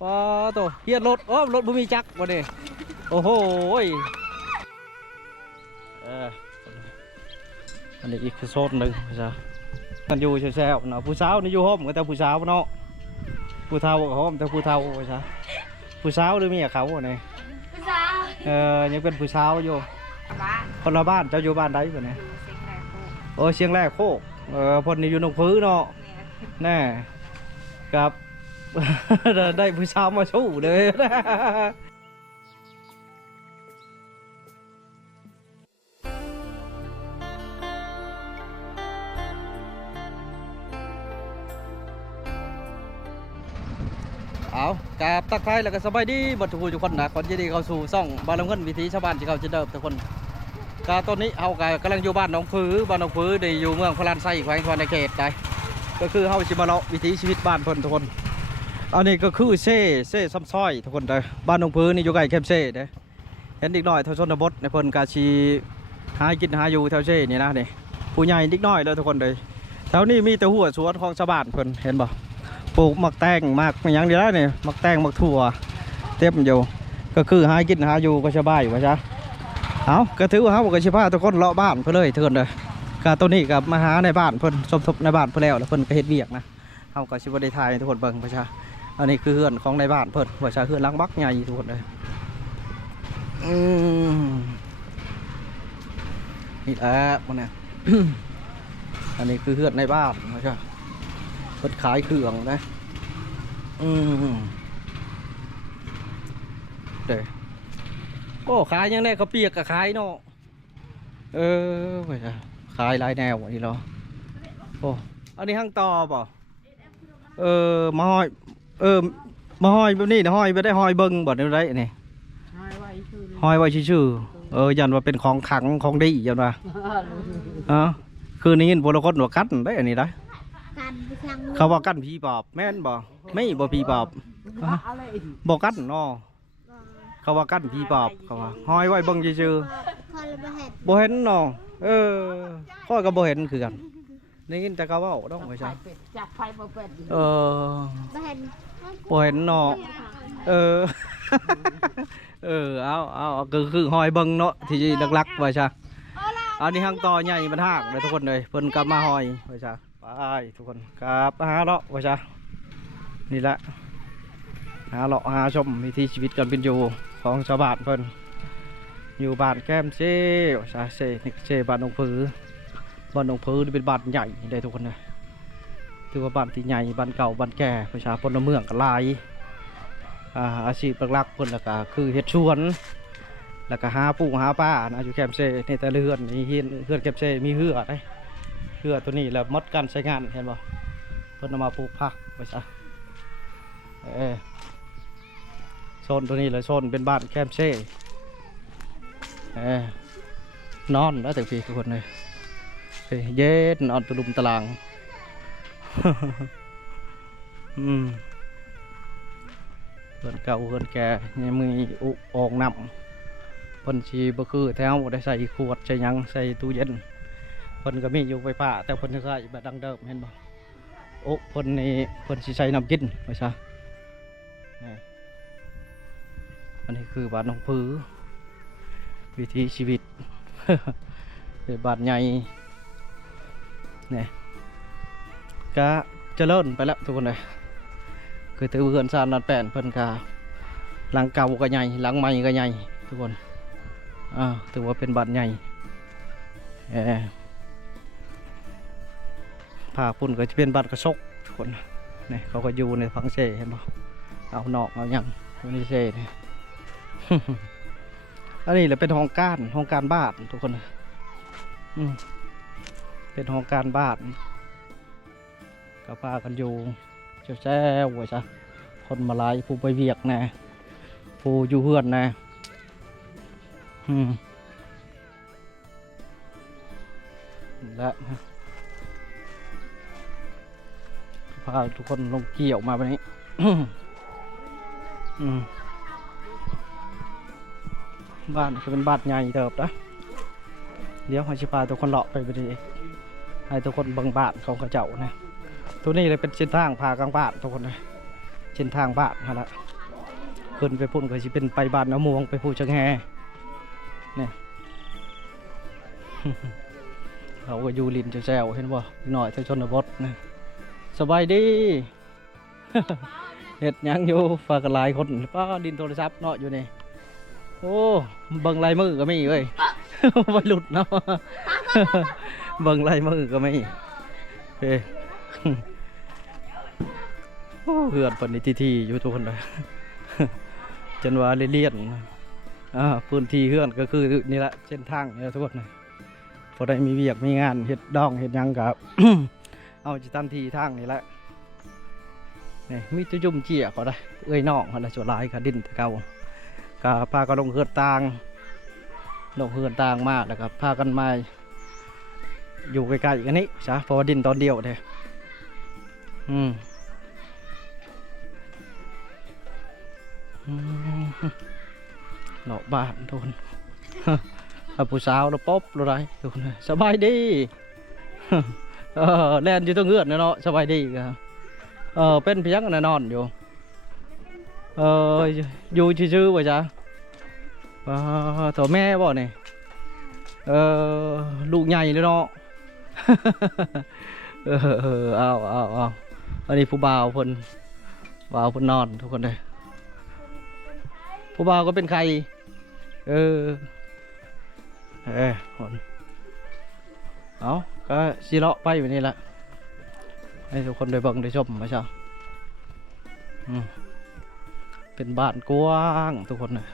ปอโตเฮียรถรถบ่มีจักรบ่นี่โอ้โหอันนี้อีกโซนหนึ่งจ้ะกันอยู่แซวๆเนาะผู้สาวนี่อยู่ห้องแต่ผู้สาวเนาะผู้เฒ่ากับห้องแต่ผู้เฒ่าจ้ะผู้สาวหรือเมียเขาเนี่ยผู้สาวยังเป็นผู้สาวอยู่คนละบ้านเจ้าอยู่บ้านใดบ่เนี่ยเชียงแรกโคกพนนี่อยู่นกพื้นเนาะแน่ครับ ได้ผู้สาวมาสู้เลยเอากราบตักไทยแล้วก็สบายดีบัดทุกคนนะคนยินดีเข้าสู่ซ่องบ้านลำเงินวิถีชาวบ้านที่เขาจะเดิมทุกคนกาตอนนี้เขากำลังอยู่บ้านหนองผือได้อยู่เมืองพลานไส้แขวงทวนในเขตได้ก็คือเขาจะมาเลาะวิถีชีวิตบ้านเพิ่นทุกคนอันนี้ก็คือเซ่ซ้ำซ้อยทุกคนเลยบ้านหนองผือนี่อยู่ใกล้แคมป์เซ่เด้เห็นอีกหน่อยเท่าชนบทในเพิ่นกาชีหากินหาอยู่แถวเซ่นี่นะนี่ผู้ใหญ่อีกหน่อยเลยทุกคนเลยแถวนี้มีแต่หัวสวนของชาวบ้านเพิ่นเห็นบ่ปลูกมักแตงมักอย่างเดียวนี่มักแตงมักถั่วเต็มอยู่ก็คือหากินหาอยู่ก็สบายอยู่ว่าจ้ะเอาก็ถือว่าเขาก็ชิพาทุกคนเลาะบ้านเพื่อเลยเถื่อนเลยก็ตัวนี้กับมาหาในบ้านเพิ่นสมทบในบ้านเพื่อแล้วเพิ่นก็เฮ็ดเวียกนะเขาก็ชิบได้ทายทุกคนเบิ่งประชาอันนี้คือเฮือนของในบ้านเพิ่นประชาเฮือนล้างบักใหญ่ทุกคนเลยนี่แหละมันเนี่ย อันนี้คือเฮือนในบ้านประชาเพิ่นขายเครื่องนะเด้โอ้ขายยังได้เขาเปียกกับขายเนาะไม่ใช่ขายหลายแนวนี่เหรอโอ้อันนี้ห้างต่อป่ะมาห้อยมาห้อยแบบนี้นะห้อยไปได้ห้อยเบิ้งบ่ได้ไรนี่ห้อยไว้ชื่อยันว่าเป็นของขังของดียันว่าคือนี่ยินโบราณคนว่ากั้นได้อันนี้ได้เขาว่ากั้นผีปอบแม่นบ่ไม่บ่ผีปอบบ่กั้นเนาะเขาว่ากั้นผีปอบเขาว่าห้อยไว้เบิ่งซื่อๆบ่เห็นเนาะข้อยก็บ่เห็นคือกันนี่กินแต่เขาเว้าต้องไปใช่จับไฟบ่เป็นบ่เห็นเนาะเอาคือห้อยเบิ่งเนาะที่หลักๆไว้ใช่อันนี้ห้างต่อใหญ่มันหากเลยทุกคนเลยเพิ่นกลับมาห้อยไว้ใช่ไปทุกคนกลับหาเลาะไว้ใช่นี่แหละหาเลาะหาชมวิถีชีวิตการเป็นอยู่ของชาวบ้านเพิ่นอยู่บ้านแก้มเซ่นี่เซ่บ้านหนองผือนี่เป็นบ้านใหญ่ได้ทุกคนเลยถือว่าบ้านที่ใหญ่บ้านเก่าบ้านแก่ประชาชนเมืองก็หลายอาชีพหลักๆเพิ่นแล้วก็คือเฮ็ดสวนแล้วก็หาปูหาปลานะอยู่แก้มเซ่ในแต่เรือนนี่เฮือนแก้มเซ่มีเหือได้เหือตัวนี้แล้วมดการใช้งานเห็นบ่เพิ่นเอามาปลูกผักประชาโซนตัวนี้เลยโซนเป็นบ้านแคมเช่นอนแล้วแต่พี่ทุกคนเลยเย็นนอนตะลุมตะลางเพื่อนเก่าเพื่อนแก่ยังมีอุออกน้ำเพิ่นชีบ่คือแถวได้ใส่ขวดใส่ยังใส่ตู้เย็นเพิ่นก็มีอยู่ไฟฟ้าแต่เพิ่นใส่แบบดังเดิมเห็นบ่โอ้เพิ่นนี่เพิ่นสิใส่น้ำกินไม่ใช่อันนี้คือบ้านหนองผือวิถีชีวิต เป็นบ้านใหญ่เนี่ยก็เจริญไปแล้วทุกคนเลยคือถือเพื่อนซานนัดแปนเพิ่นกาหลังเก่าก็ใหญ่หลังใหม่ก็ใหญ่ทุกคนถือว่าเป็นบ้านใหญ่ผาปุ่นก็จะเป็นบ้านกระชกทุกคนเนี่ยเขาก็อยู่ในฝังเซ่เห็นป่ะเอานอกเอาอย่างนี่เซ่เนี่ยอันนี้แหละเป็นห้องการบ้านทุกคนเป็นห้องการบ้านก็พากันอยู่แซ่บๆไว้ซะคนมาไล่ผู้ไปเวียกแน่ผู้อยู่เฮือนแน่และพาทุกคนลงเกี่ยวมาแบบนี้บ้านคือเป็นบ้านใหญ่เติบนะเดี๋ยวให้ชิพาทุกคนเลาะไปดีให้ทุกคนบังบ้านของกระเจ้านะตัวนี้เลยเป็นเส้นทางพากลางบ้านทุกคนเลย เส้นทางบ้านนั่นแหละขึ้นไปพุ่นก็สิเป็นไปบ้านน้ำมวงไปภูชังแฮเนี่ย เราก็อยู่ลินแซวเห็นบ่หน่อยเท่าชนบทนะสบายดี เห็ดยังอยู่ฝากกันหลายคนป้าดินโทรศัพท์เนาะอยู่นี่โอ้เบิ่งลายมือก็ไม่เอ้ย ไปหลุดเนาะ เบิ่งลายมือก็ไม่เฮ้เพื่อนปนิทีอยู่ทุกคนเลย จนว่าเลียนพื้นที่เพื่อนก็คือนี่แหละเส้นทางนี่ทุกคนเลยพอได้มีเวียกมีงานเห็ดดองเห็ดยังกับ เอาจิตันทีทางนี่แหละนี่มีตุ้ยุ่มเจี๋ยก็ได้เอ้ยน้องอะไรส่วนลายกับดินตะเกากับพากันลงเฮือนต่างมากแล้วก็พากันมาอยู่ใกล้ๆกันนี้ใช่เพราะว่าดินตอนเดียวเด้หนอกบ้านทุกคน ผู้สาวเราป๊อบเราไรทุกคนสบายดี แล่นอยู่ตรงเงื่อนเนาะสบายดีกันเป็นเพียงนอนอยู่อยู่ชื่อๆไว้จ้ะตัวแม่บ่เนี่ยลูกใหญ่เลยเนาะ เอาอันนี้ผู้บ่าวเพิ่นนอนทุกคนเลยผู้บ่าวก็เป็นใครคนเอาก็สิเลาะไปแบบนี้แหละให้ทุกคนได้เบิ่งได้ชมมาเช้าเป็นบ้านกว้างทุกคนเลย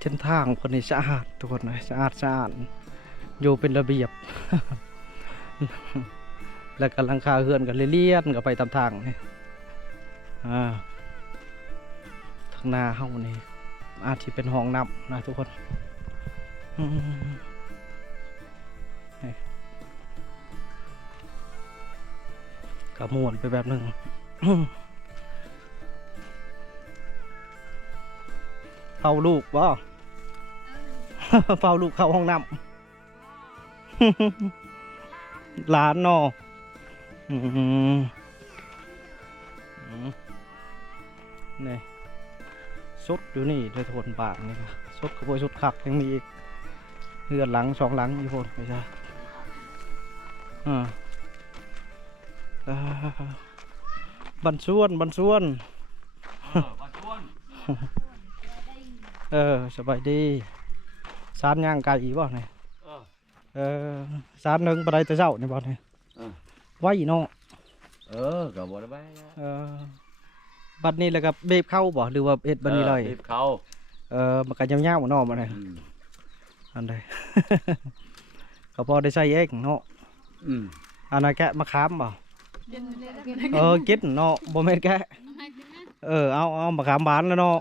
เส้นทางคนนี้สะอาดทุกคนเลยสะอาดอยู่เป็นระเบียบ แล้วกำลังคาเฮือนกันเลี่ยนๆกันไปตามทางนี่ทางหน้าเฮานี่อาจจะเป็นห้องน้ำนะทุกคนกระมวลไปแบบหนึ่ง เฝ้าลูกบ่ เฝ้าลูกเข้าห้องน้ำ หลานเนาะนี่สุดอยู่นี่ด้วยทนบางนี่ค่ะสุดขบวยสุดขักยังมีอีกเรือนหลังสองหลังอยู่พนไม่ใช่บันส่วนสบายดีสารย่างไก่บ่เนี่ยสารหนึ่งปลายตะเจ้านี่บ่เนี่ยไว้เนาะก็บ่ได้ไปบัดนี้แล้วก็เบบเข้าบ่หรือว่าเอ็ดบัดนี้เลยเบบเข้ามันก็ยาวๆเนาะมันนี่อันใด ก็พอได้ใช้เองเนาะอันนั้นแกะมะขามบ่กินเนาะบ่แม่นแกะเอามะขามบานแล้วเนาะ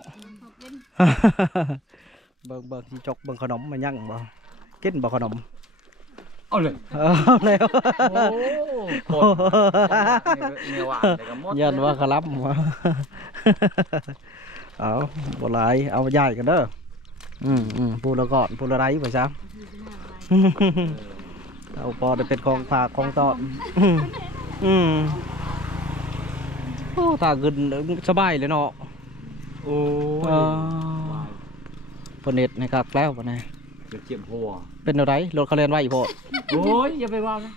เบิ่งที่จกเบิ่งขนมมันยังบ่กินบ่ขนมเอาเลยแล้วโอ้โหเนี่ยว่าแต่ก็หมดยันว่าขลับเอาบ่หลายเอาใหญ่กันเด้อพูดละก่อนพูดละไรไปซะเอาพอได้เป็นของฝากของตอนโอ้ตาเงินสบายเลยเนาะโอ้พเน็ตนะครับแล้วปะเนี่ยเจียมหัวเป็นอะไรรถเขาเรียนไว้พอโอ้ยอย่าไปว่านะ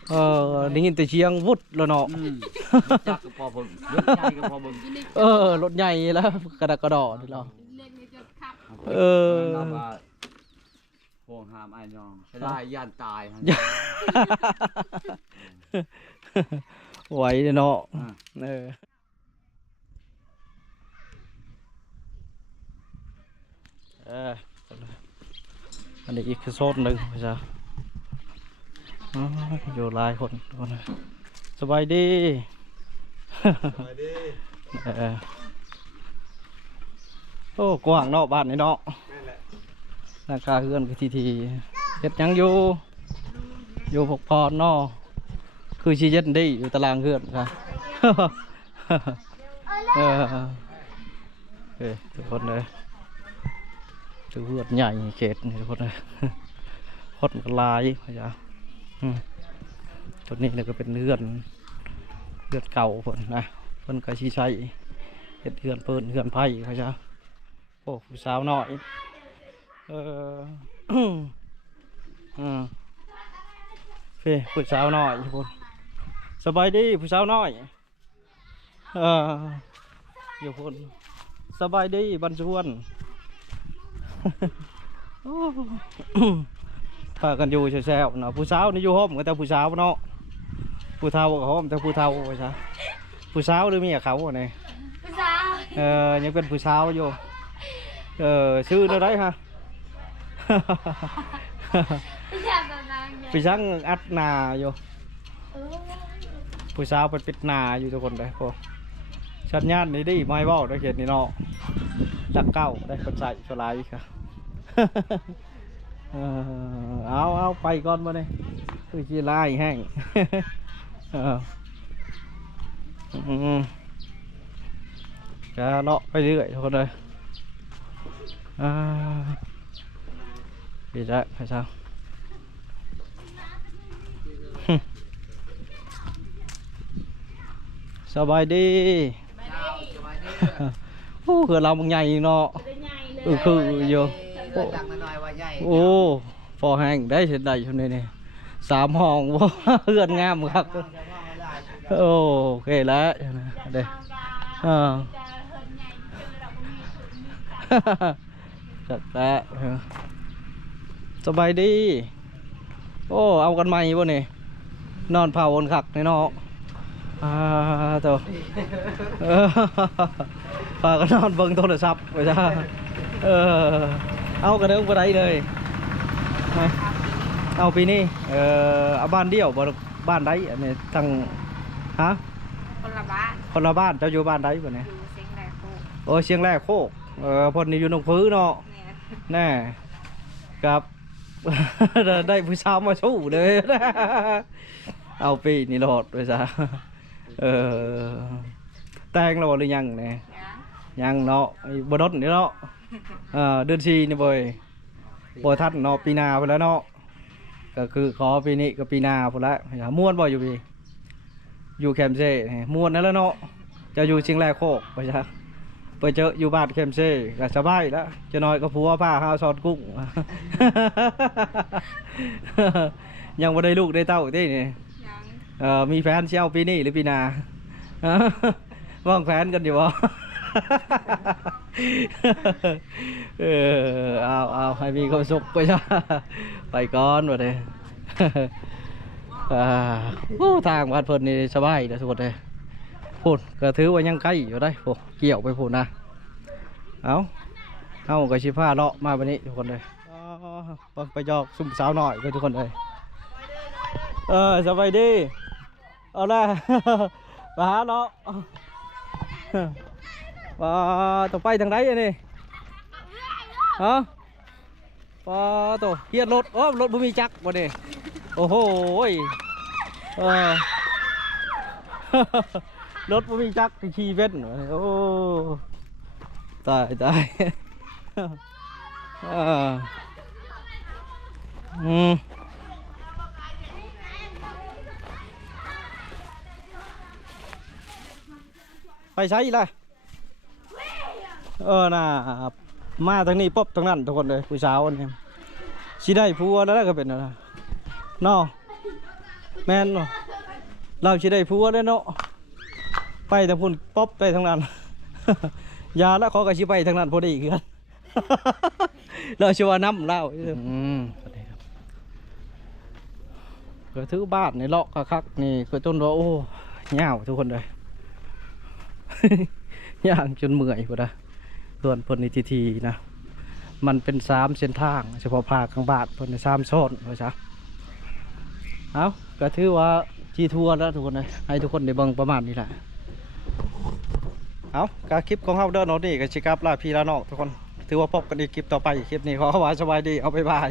ได้ยินแต่เชียงวุดแล้วเนาะจักรพอบึงรถใหญ่ก็พอบึงรถใหญ่แล้วกระดอนี่เราห่วงหามไอ้น้องใช้ได้ย่านตายไหวเนาะอันนี้อีกโซนหนึ่งพี่จ้าอยู่หลายคนสบายดีโอ้กว้างเนาะบ้านนี่เนาะราคาเฮือนทีเฮ็ดยังอยู่พกพรเนาะคือชีเย็นดีอยู่ตารางเฮือนค่ะทุกคนเลยถือเฮือนใหญ่เขตนี่ทุกคนเลยคนก็ลายพี่จ้า ตัวนี้เลยก็เป็นเรือนเก่าเพิ่นนะเพิ่นก็สิใช้เฮ็ดเรือนเพิ่นเรือนไผ่เขาจ้ะโอ้ผู้สาวน้อยเฟ้ผู้สาวน้อยพุ่นสบายดีผู้สาวน้อยอยู่พุ่นสบายดีบันชวนพากันอยู่แซ่บๆเนาะผู้สาวนี่อยู่ห้องก็แต่ผู้สาวเนาะผู้เฒ่าก็ห้องแต่ผู้เฒ่าไปซะผู้สาวหรือเมียเขาเนี่ยผู้สาว ยังเป็นผู้สาวอยู่ชื่ออะไรฮะ ผู้ชายแบบนั้น ผู้ช่างอัดนาอยู่ผู้สาวเป็นปิดนาอยู่ทุกคนเลยพวกชัดญาตินี่ดิไม่บอกได้เขียนนี่เนาะจักเก้าได้คนใส่สลายค่ะ เอาไปก่อนมาเลยคือชีไล่แห้ง จะเลาะไปเรื่อยทุกคนเลยดีแล้วไปsao สบายดีโอ้เหือเราบางใหญ่เนาะคืออยู่โอ้พอแห้งได้เสร็จได้ช่วงนี้นี่3 ห้องบ่เหือนงามครับโอเคแล้วเด้จัดแล้วสบายดีโอ้เอากันใหม่บ่นี่นอนเผาวนขักในเนาะตัวพากันนอนเบิ่งโทรศัพท์ไปจ้าเอากระเด้งไปได้เลยเอาปีนี้เอาบ้านเดียวบ้านใดอันนี้ทางฮะคนละบ้านเจ้าอยู่บ้านใดบ่เนี่ยอยู่เชียงแรกโคกโอ้เชียงแรกโคกพอนี่อยู่หนองพื้นเนาะแน่ครับ ได้ผู้สาวมาสู้เลยเอาปีนี่รอดไปซะแต่งเราหรือยังเนี่ยยังเนาะบดนี่เนาะเดือน4นี่บ่อยบ่ทันเนาะปีหน้าไปแล้วเนาะก็คือขอปีนี้ก็ปีหน้าพุ่นละม่วนบ่อยู่พี่อยู่แคมเซ่ม่วนนั่นแล้วเนาะจะอยู่เชียงแรกโคกไปซะไปเจออยู่บ้านแคมเซ่ก็สบายแล้วจะน้อยก็ผัวผ้าหาซอดกุ้ง ยังบ่ได้ลูกได้เต้าตินี่มีแฟนเชี่ยวปีนี้หรือปีหน้า ว่างแฟนกันอยู่บ่ เอาให้มีความสุขไปจ้ะ ไปก่อนวะเด้ ทางบ้านเพิ่นนี่สบายเด้อทุกคนเลยพูดก็ถือว่ายังใกล้อยู่ได้พวกเกี่ยวไปพูดนะเอากระชิผ้าเลาะมาวันนี้ทุกคนเลยไปจอกซุ่มสาวหน่อยกันทุกคนเลยสบายดีเอาละ มาหาเนาะต้องไปทางไหนอันนี้ฮะตัวเฮียรถรถบ่มีจักรบ่เนี่ยโอ้โหรถบ่มีจักรขี่เว้นโอ้ตายไปใช้เลยน่ะมาทางนี้ป๊บทางนั้นทุกคนเลยผู้สาวนี่สิได้ผัวแล้วก็เป็นอะไรเนาะแม่นเนาะเราสิได้ผัวแล้วเนาะไปทางพุ่นป๊บไปทางนั้น ยาแล้วเขาก็สิไปทางนั้นพอดีคือกัน เราชื่อว่าน้ำเล่าก็ถือบ้านในเลาะคักนี่ก็ต้นว่าโอ้ยาวทุกคนเลย ย่างจนเมื่อยพอดะส่วนพนในทีนะมันเป็น3 เส้นทางเฉพาะภาคข้างบ้านพนใน3 โซนว่าจ้ะเอาก็ถือว่าทีทัวร์แล้วทุกคนเลยให้ทุกคนได้เบิ่งประมาณนี้แหละเอาการคลิปของเราเดินโน่นนี่ก็ชิกับลาพี่ลาน้องทุกคนถือว่าพบกันอีกคลิปต่อไปคลิปนี้ขอว่าสบายดีเอาไปบาย